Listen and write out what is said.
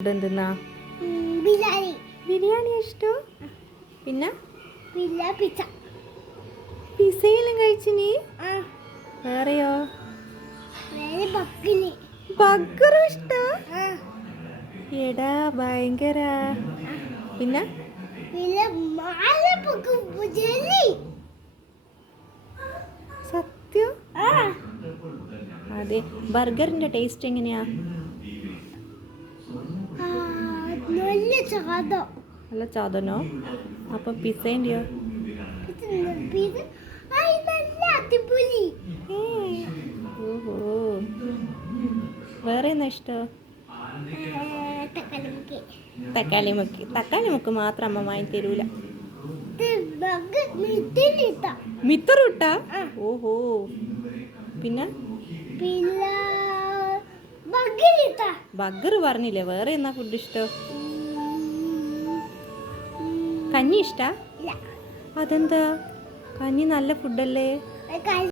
എന്തെന്നാ ബിരിയാണി. ബിരിയാണി ഇഷ്ടോ? പിന്നെ? പിന്നെ പിസ പിസയിലും കഴിച്ചിനി ആ. വേറെയോ? ബക്കറും ഇഷ്ടോ? എടാ ഭയങ്കര. പിന്നെ? സത്യം? അതെ ബർഗറിന്റെ ടേസ്റ്റ് എങ്ങനെയാ? നല്ല ചാതം നല്ല ചാതനോ അപ്പൊ പിസേന്റെയോ ഓഹോ. വേറെ എന്നാ ഇഷ്ടോ? തക്കാളി മുക്ക് തക്കാളി മുക്ക് മാത്രം അമ്മ വാങ്ങി തരൂല. മിത്തറുട്ട. ഓഹോ. പിന്നെ ബർഗർ പറഞ്ഞില്ലേ? വേറെ എന്നാ ഫുഡ് ഇഷ്ടം? കഞ്ഞി ഇഷ്ടാ? അതെന്താ? കഞ്ഞി നല്ല ഫുഡല്ലേ